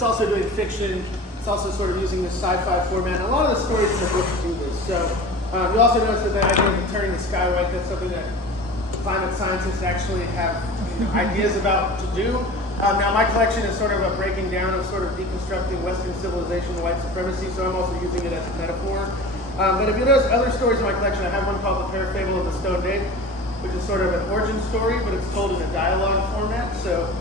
it's also doing fiction. It's also sort of using this sci-fi format. And a lot of the stories in the book do this. So you also notice that the idea of turning the sky white, that's something that climate scientists actually have ideas about to do. Now my collection is sort of a breaking down of sort of deconstructing Western civilization and white supremacy, so I'm also using it as a metaphor. But if you notice other stories in my collection, I have one called The Parafable of the Stone Date, which is sort of an origin story, but it's told in a dialogue format. So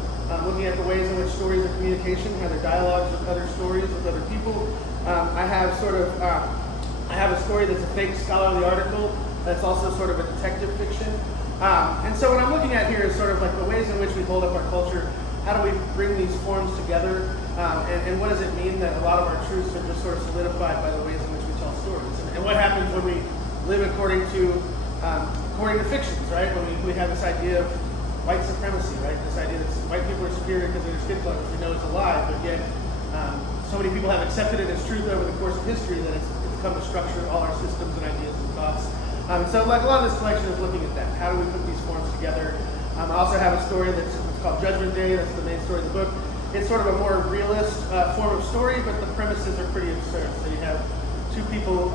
looking at the ways in which stories are communication, how they're dialogues with other stories, with other people. I have a story that's a fake scholarly article that's also sort of a detective fiction. And so what I'm looking at here is sort of like the ways in which we hold up our culture. How do we bring these forms together? And what does it mean that a lot of our truths are just sort of solidified by the ways in which we tell stories? And what happens when we live according to fictions, right? When we have this idea of white supremacy, right? This idea that white people are superior because of their skin color, which we know is a lie, but yet so many people have accepted it as truth over the course of history that it's come to structure all our systems and ideas and thoughts. So like a lot of this collection is looking at that. How do we put these forms together? I also have a story that's called Judgment Day. That's the main story of the book. It's sort of a more realist form of story, but the premises are pretty absurd. So you have two people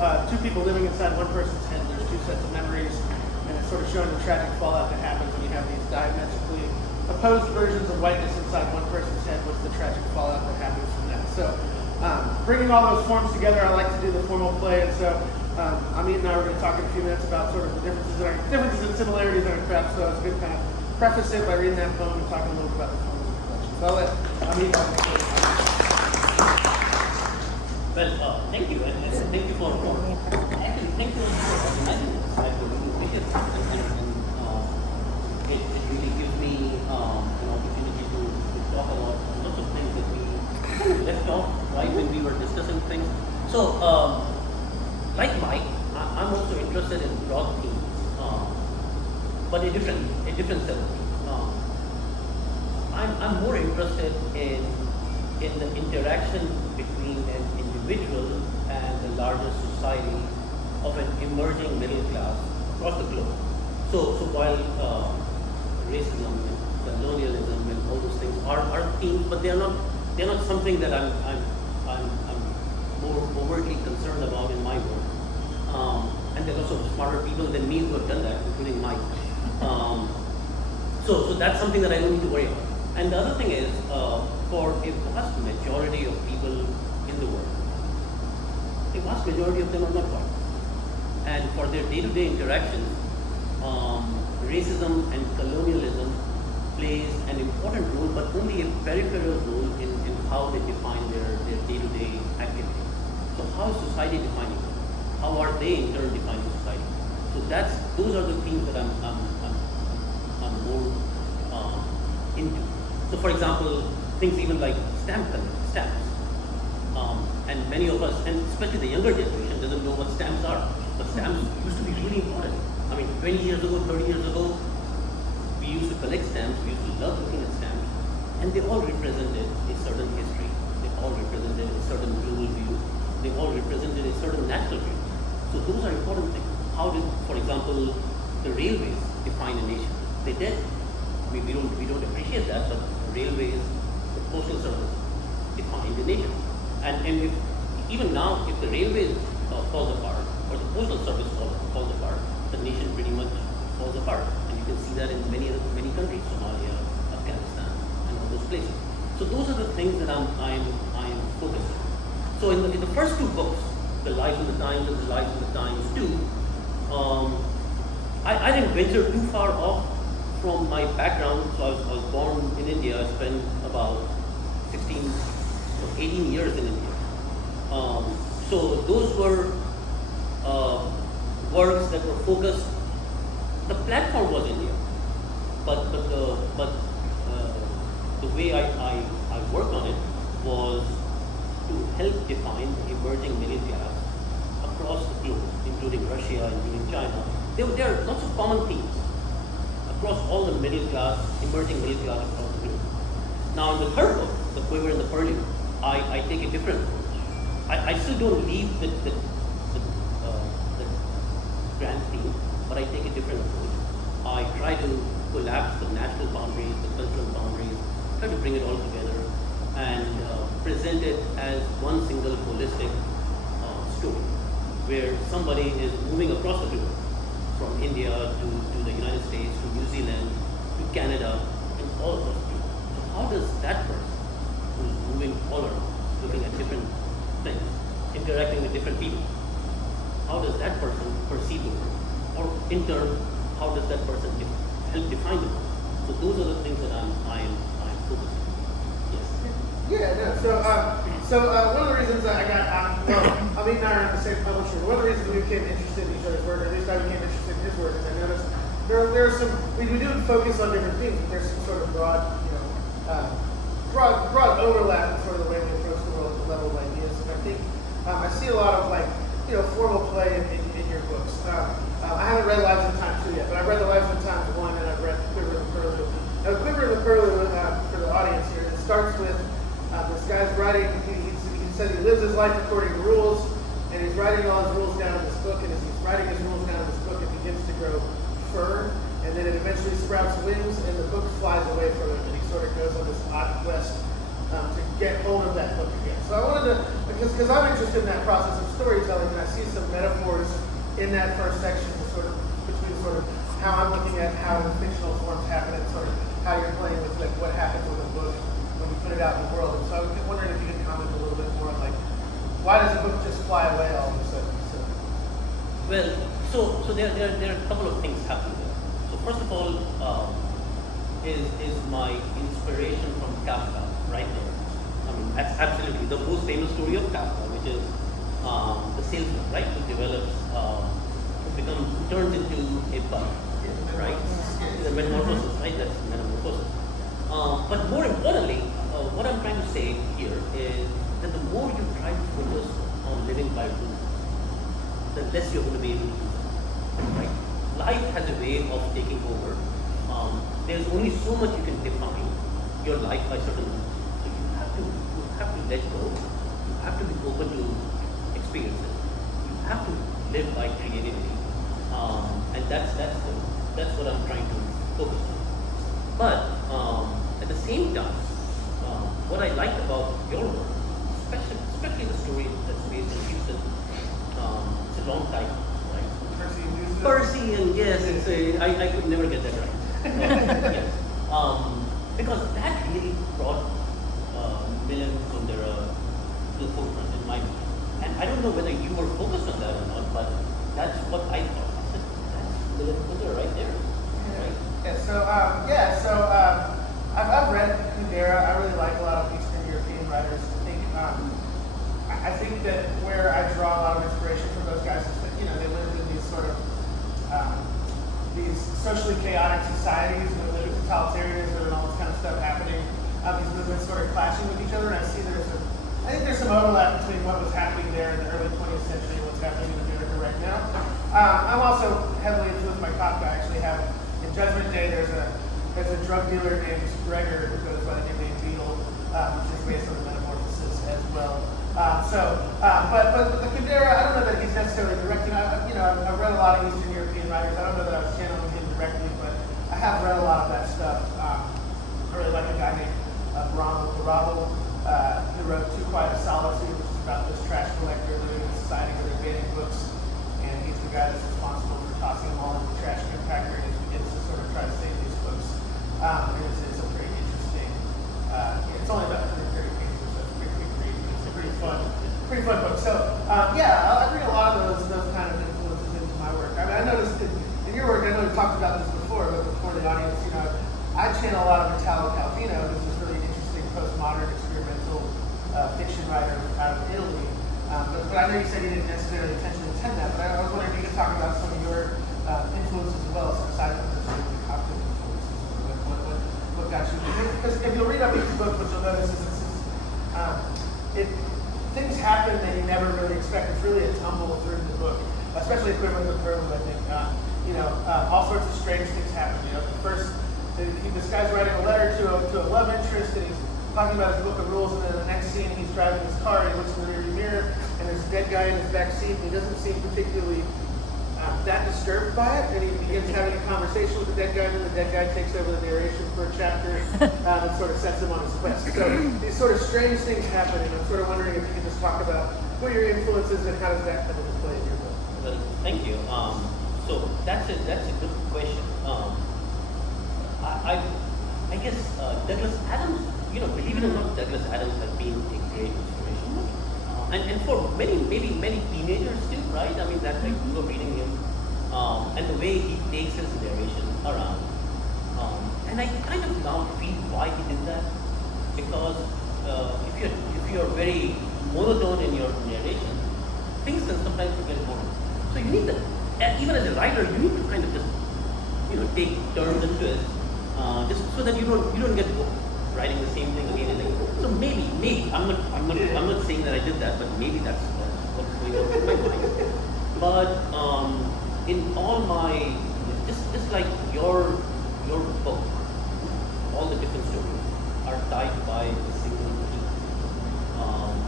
living inside one person's head. There's two sets of memories, and it's sort of showing the tragic fallout that happens when you have these diametrically opposed versions of whiteness inside one person's head. What's the tragic fallout that happens from that? So bringing all those forms together, I like to do the formal play, and so Amit and I were going to talk in a few minutes about sort of the differences and similarities in our craft. So I was going to kind of preface it by reading that poem and talking a little bit about the forms of the collection. So I'll let Amit talk. Well, thank you, and thank you for actually thank you for organizing this. I really appreciate it, and it really gives me an opportunity to talk about lots of things that we kind of left off right when we were discussing things. So, like Mike, I'm also interested in broad themes, but a different set of themes. I'm more interested in the interaction between an individual and the larger society of an emerging middle class across the globe. So while racism and colonialism and all those things are themes, but they're not something that I'm more overtly concerned about in my work. And there are also smarter people than me who have done that, including Mike. So that's something that I don't need to worry about. And the other thing is, for a vast majority of people in the world, a vast majority of them are not white. And for their day-to-day interactions, racism and colonialism plays an important role, but only a peripheral role in how they define their day-to-day activities. So how is society defining them? How are they in turn defining society? So those are the things that I'm more into. So for example, things even like stamps. And many of us, and especially the younger generation, doesn't know what stamps are. But stamps used to be really important. I mean, 20 years ago, 30 years ago, we used to collect stamps, we used to love looking at stamps, and they all represented a certain history, they all represented a certain global view, they all represented a certain national view. So those are important things. How did, for example, the railways define a nation? They did. I mean, we don't appreciate that, but the railways, the postal service defined the nation. And if, even now, if the railways falls apart, or the postal service falls apart, the nation pretty much falls apart. And you can see that in many countries, Somalia, Afghanistan, and all those places. So those are the things that I'm focused on. So in the first two books, The Life of the Times and The Life of the Times 2, I didn't venture too far off from my background. So I was born in India. I spent about 18 years in India. So those were works that were focused. The platform was India, but the way I worked on it was to help define the emerging middle class across the globe, including Russia, including China. There are lots of common themes across all the emerging middle class across the globe. Now in the third book, The Quiver and the Purlieu, I take a different approach. I still don't leave the grand theme, but I take a different approach. I try to collapse the national boundaries, the cultural boundaries, try to bring it all together and present realistic story where somebody is moving across the globe from India to the United States, to New Zealand, to Canada, and all across the globe. So how does that person who's moving all around, looking at different things, interacting with different people, how does that person perceive the world? Or in turn, how does that person help define the world? So those are the things that I'm focusing on. Yes. Yeah, no. So one of the reasons that I got, Amit and I are in the same publisher. One of the reasons we became interested in each other's work, or at least I became interested in his work, is I noticed there are some. We do focus on different things, but there's some sort of broad, broad overlap in sort of the way we approach the world at the level of ideas. And I think I see a lot of formal play in your books. I haven't read Lives of Time 2 yet, but I've read the Lives of Time 1 and I've read Quiver and the Curlew. Now, Quiver and the Curlew, for the audience here, it starts with this guy's writing. He said he lives his life according to rules, and he's writing all his rules down in this book, and as he's writing his rules down in this book, it begins to grow fur, and then it eventually sprouts wings, and the book flies away from him, and he sort of goes on this odd quest to get hold of that book again. So I wanted to, because I'm interested in that process of storytelling, and I see some metaphors in that first section between sort of how I'm looking at how the fictional forms happen and sort of how you're playing with what happens with a book when you put it out in the world. And so I was wondering if you could comment a little bit more on why does a book just fly away all of a sudden? Well, so there are a couple of things happening there. So first of all, is my inspiration from Kafka right there. I mean, that's absolutely the most famous story of Kafka, which is the salesman, right, who develops, who turns into a bug, right? The metamorphosis, right? That's metamorphosis. But more importantly, what I'm trying to say here is that the more you try to focus on living by rules, the less you're going to be able to do that, right? Life has a way of taking over. There's only so much you can define your life by certain rules. So you have to let go. You have to be open to experiences. You have to live by creativity, and that's what I'm trying to focus on. But at the same time, what I liked about your work, especially the story that's based in Houston, it's a long title, right? Percy and yes, I could never get that right. Yes. Because that really brought Milan Kundera to the forefront in my mind. And I don't know whether you were focused on that or not, but that's what I thought. I said, that's Milan Kundera right there. Right? I've read Kundera. I really like a lot of Eastern European writers. I think that where I draw a lot of inspiration from those guys is that they lived in these sort of these socially chaotic societies where there's totalitarianism and all this kind of stuff happening. These movements sort of clashing with each other, and I think there's some overlap between what was happening there in the early 20th century and what's happening in America right now. I'm also heavily influenced by Kafka. I actually have in Judgment Day there's a drug dealer named Gregor who goes by the nickname Beetle, which is based on the metamorphosis as well. But the Kundera, I don't know that he's necessarily directing. I've read a lot of Eastern European writers. I don't know that I was channeling him directly, but I have read a lot of that stuff. I really like a guy named Verma, who wrote Too Quiet a Solitude, which is about this trash collector living in a society where they're banning books, and he's the guy that's responsible for tossing them all into the trash compactor, and he begins to sort of try to save these books. And it's a pretty interesting. It's only about 130 pages, so it's a pretty quick read, but it's a pretty fun book. So I bring a lot of those kind of influences into my work. I mean, I noticed that in your work, I know we talked about this before, but before the audience, I channel a lot of Italo Calvino, who's this really interesting postmodern experimental fiction writer out of Italy. But I know you said you didn't necessarily intentionally intend that, but I was wondering if you could talk about some of your influences as well, aside from the sort of Kafka influences. What got you? Because if you'll read Amit's book, what you'll notice is things happen that you never really expect. It's really a tumble through the book, especially Quiver and the Curlew, I think. All sorts of strange things happen. This guy's writing a letter to a love interest, and he's talking about his book of rules, and then the next scene he's driving his car, and he looks in the rearview mirror, and there's a dead guy in his back seat, and he doesn't seem particularly that disturbed by it, and he begins having a conversation with the dead guy, and then the dead guy takes over the narration for a chapter and sort of sets him on his quest. So these sort of strange things happen, and I'm sort of wondering if you could just talk about who your influences and how does that come into play in your book. Well, thank you. So that's a good question. I guess Douglas Adams, believe it or not, Douglas Adams has been a great inspiration. And for many teenagers too, right? I mean, that like you were reading him, and the way he takes his narration around. And I kind of now feel why he did that, because if you're very monotone in your narration, things can sometimes get boring. So you need even as a writer, you need to kind of just take turns and twists, just so that you don't get bored writing the same thing again and again. So maybe I'm not saying that I did that, but maybe that's what's going on in my mind. But in all my just like your book, all the different stories are tied by a single theme.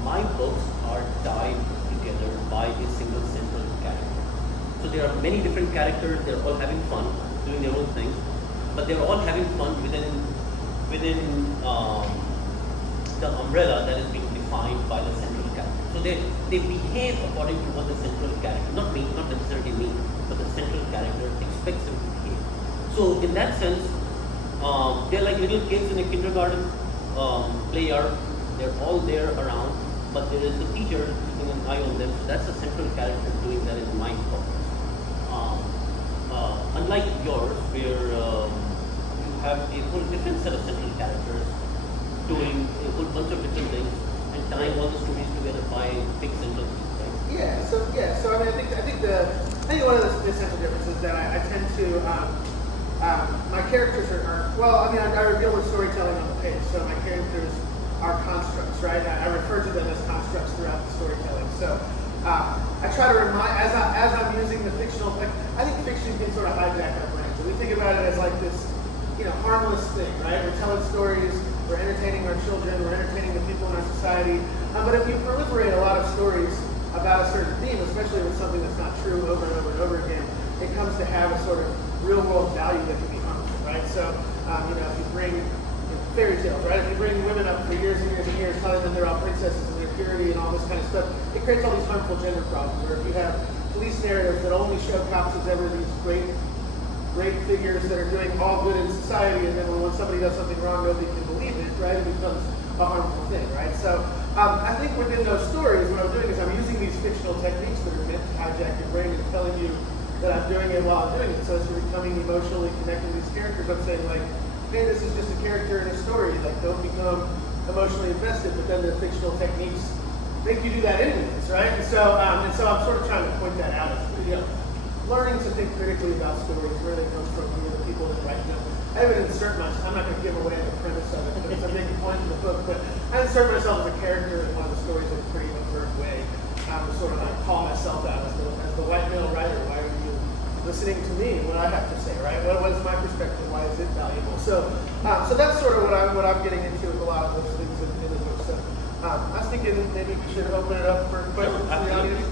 My books are tied together by a single central character. So there are many different characters. They're all having fun, doing their own things, but they're all having fun within the umbrella that is being defined by the central character. So they behave according to what the central character, not necessarily me, but the central character expects them to behave. So in that sense, they're like little kids in a kindergarten play yard. They're all there around, but there is a teacher keeping an eye on them. So that's the central character doing that in my book. Unlike yours, where you have a whole different set of central characters doing a whole bunch of different things and tying all the stories together by big central themes, right? So I mean, I think one of the essential differences that I tend to my characters are well. I mean, I reveal the storytelling on the page, so my characters are constructs, right? I refer to them as constructs throughout the storytelling. So I try to remind, as I'm using the fictional, like, I think fiction can sort of hijack our brains. We think about it as like this, harmless thing, right? We're telling stories, we're entertaining our children, we're entertaining the people in our society. But if you proliferate a lot of stories about a certain theme, especially with something that's not true over and over and over again, it comes to have a sort of real world value that can be harmful, right? So, if you bring fairy tales, right? If you bring women up for years and years and years, telling them they're all princesses and their purity and all this kind of stuff, it creates all these harmful gender problems. Or if you have police narratives that only show cops as ever these great figures that are doing all good in society, and then when somebody does something wrong, nobody can believe it, right? It becomes a harmful thing, right? So I think within those stories, what I'm doing is I'm using these fictional techniques that are meant to hijack your brain and telling you that I'm doing it while I'm doing it. So as you're becoming emotionally connected with these characters, I'm saying like, hey, this is just a character in a story. Like, don't become emotionally invested. But then the fictional techniques make you do that anyways, right? And so I'm sort of trying to point that out. Learning to think critically about stories, where they come from, who are the people that write them. I haven't insert myself. I'm not going to give away the premise of it, but it's a big point in the book. But I insert myself as a character in one of the stories in a pretty overt way. Sort of like call myself out as the white male writer. Why are you listening to me and what I have to say, right? What is my perspective? Why is it valuable? So that's sort of what I'm getting into with a lot of those things in the book. So I was thinking maybe we should open it up for questions from the audience.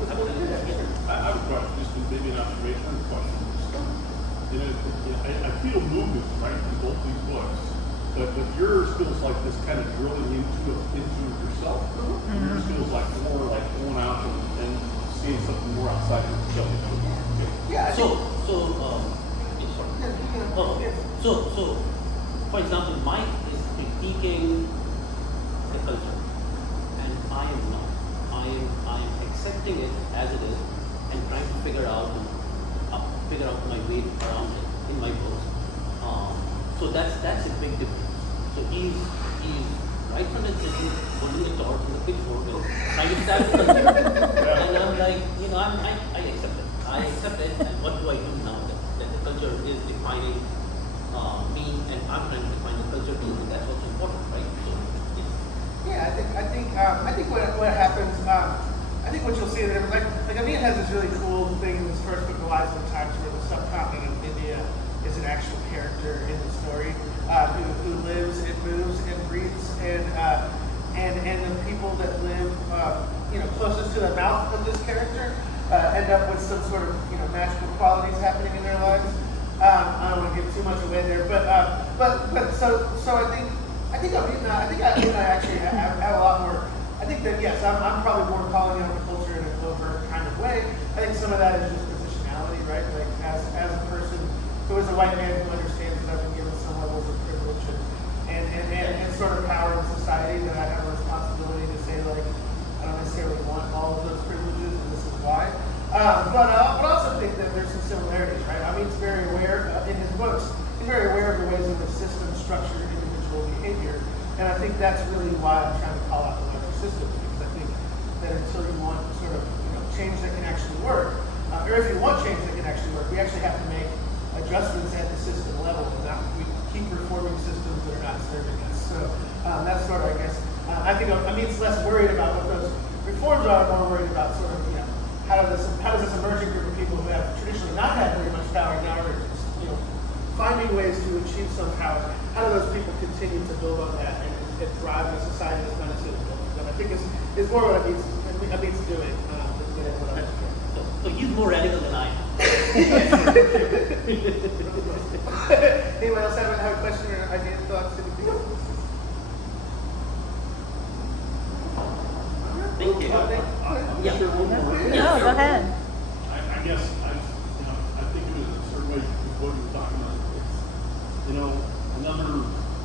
I have a question, just maybe an observation and a question. I feel movement, right, in both these books, but yours feels like this kind of drilling into yourself. Yours feels like more like going out and seeing something more outside of yourself. Yeah. So, for example, Mike is critiquing the culture, and I am not. I am accepting it as it is and trying to figure out my way around it in my books. So that's a big difference. So he's right from the beginning holding the torch and the pitchfork and trying to stab the culture. And I'm like, I accept it. I accept it, and what do I do now that the culture is defining me, and I'm trying to define the culture too, and that's what's important, right? So, yes. Yeah, I think what happens, I think what you'll see is like Amit has this really cool thing in this first book, The Lies of the Times, where the subcontinent of India is an actual character in the story who lives and moves and breathes, and the people that live closest to the mouth of this character end up with some sort of magical qualities happening in their lives. I don't want to give too much away there, but so I think Amit and I actually have a lot more. I think that yes, I'm probably more calling out the culture in an overt kind of way. I think some of that is just positionality, right? Like as a person who is a white man who understands that I've been given some levels of privilege and sort of power in society, that I have a responsibility to say like I don't necessarily want all of those privileges, and this is why. But I also think that there's some similarities, right? I mean, he's very aware in his books. He's very aware of the ways in which systems structure individual behavior, and I think that's really why I'm trying to call out the weather system, because I think that until you want sort of change that can actually work, or if you want change that can actually work, we actually have to make adjustments at the system level, and not we keep reforming systems that are not serving us. So that's sort of, I guess, I think Amit's less worried about what those reforms are, more worried about sort of how does this emerging group of people who have traditionally not had very much power now are finding ways to achieve some power. How do those people continue to build on that and thrive in a society that's not necessarily built for them? I think is more what Amit's doing than what I'm doing. So he's more radical than I am. Anyone else have a question or idea, thoughts? Thank you. Yeah. Sure, one more. No, go ahead. I guess I think it was a certain way with what you were talking about.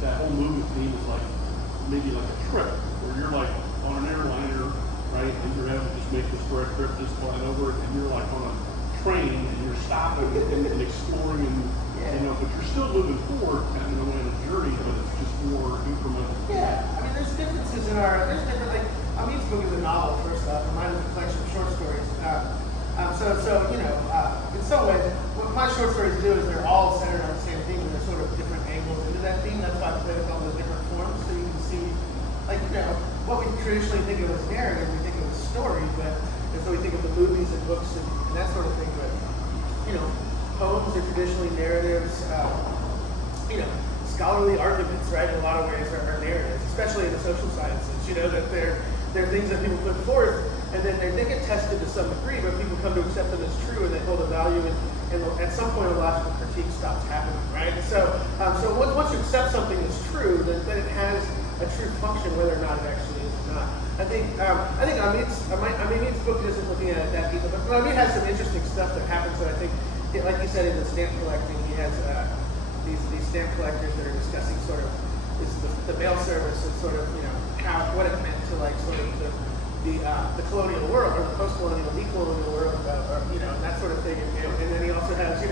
That whole movie theme is like maybe like a trip where you're like on an airliner, right, and you're having to just make this direct trip, just flying over it, and you're like on a train and you're stopping and exploring, and but you're still moving forward, kind of in a journey, but it's just more incremental. Yeah, I mean, there's differences in there's different, like, Amit's book is a novel, first off, and mine is a collection of short stories. In some ways, what my short stories do is they're all centered on the same theme, and there's sort of different angles into that theme. That's why I play with all the different forms, so you can see, like, what we traditionally think of as narrative, we think of as story, and so we think of the movies and books and that sort of thing, but, poems are traditionally narratives, scholarly arguments, right, in a lot of ways are narratives, especially in the social sciences, that they're things that people put forth, and then they get tested to some degree, but people come to accept them as true, and they hold a value, and at some point a logical critique stops happening, right? So once you accept something as true, then it has a true function, whether or not it actually is or not. I think Amit's book isn't looking at it that deeply, but Amit has some interesting stuff that happens that I think, like you said, in the stamp collecting, he has these stamp collectors that are discussing sort of the mail service and sort of what it meant to like sort of the colonial world or the post-colonial, decolonial world, and that sort of thing. And then he also has he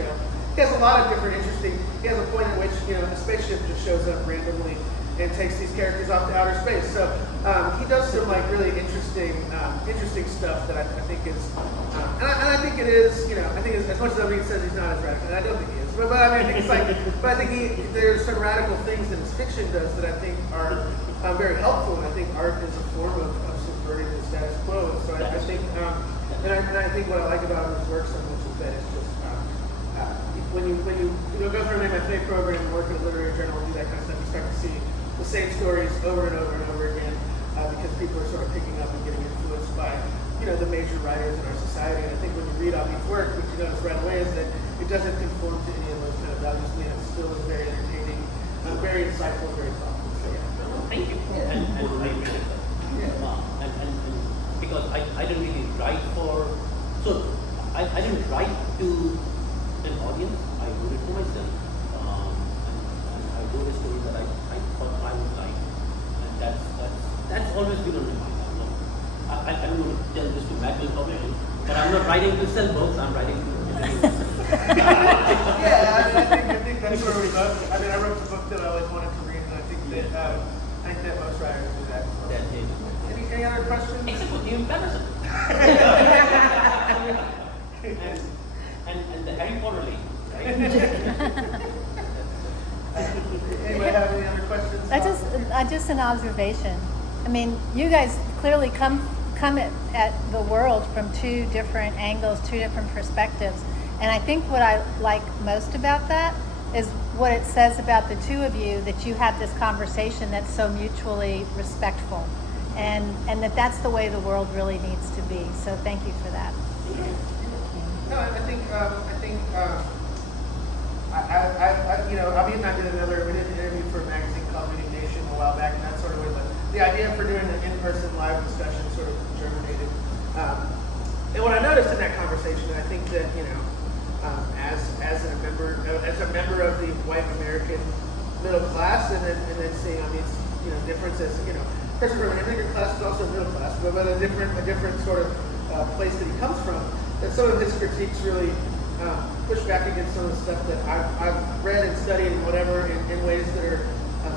has a lot of different interesting. He has a point at which a spaceship just shows up randomly and takes these characters off to outer space. So he does some like really interesting stuff that I think is, and I think it is. I think as much as Amit says he's not as radical, and I don't think he is. But I mean, it's like, but I think there's some radical things that his fiction does that I think are very helpful, and I think art is a form of subverting the status quo. And so I think, and I think what I like about his work so much is that it's just when you go through an MFA program and work in a literary journal and do that kind of stuff, you start to see the same stories over and over and over again because people are sort of picking up and getting influenced by the major writers in our society. And I think when you read Amit's work, what you notice right away is that it doesn't conform to any of those kind of values, and it still is very entertaining, very insightful, very thoughtful. So yeah. Thank you. Yeah. And I appreciate that. Yeah. And because I didn't really write I didn't write to an audience. I wrote it for myself, and I wrote a story that I thought I would like, and that's always been on my mind. I don't want to tell this to Magdalene Publishing, but I'm not writing to sell books. I'm writing to I think that's where we both. I mean, I wrote the book that I always wanted to read, and I think that most writers do that. Any other questions? Except for the embarrassment. and the Harry Potter league, right? Anybody have any other questions? Just an observation. I mean, you guys clearly come at the world from two different angles, two different perspectives. And I think what I like most about that is what it says about the two of you, that you have this conversation that's so mutually respectful. And that's the way the world really needs to be. So thank you for that. No, I think you know, Amit and I did we did an interview for a magazine called Reading Nation a while back, and that's sort of where the idea for doing an in-person live discussion sort of germinated. And what I noticed in that conversation, I think that, you know, as a member of the white American middle class, and then seeing Amit's, you know, difference as, you know, person from an immigrant class is also middle class, but a different sort of place that he comes from, that some of his critiques really push back against some of the stuff that I've read and studied and whatever in ways that are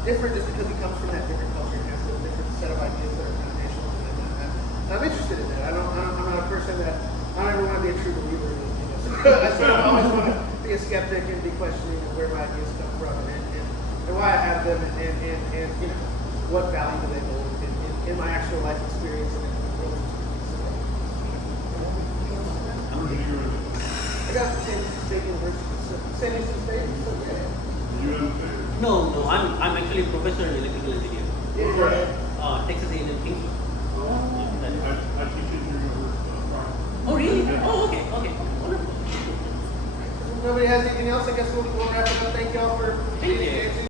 different, just because he comes from that different culture and has a different set of ideas that are foundational to him. And I'm interested in that. I'm not a person that I don't ever want to be a true believer in anything. I sort of always want to be a skeptic and be questioning of where my ideas come from and why I have them and you know, what value do they hold in my actual life experience and in the world experience. Where did you go? I got from San Diego State University. San Diego State? So, yeah. Did you end there? No, I'm actually a professor in electrical engineering. Yeah. Texas A&M Kingsville. I teach engineering over Oh, really? Yeah. Oh, okay, wonderful. If nobody has anything else, I guess we'll wrap it up. Thank you all for Thank you.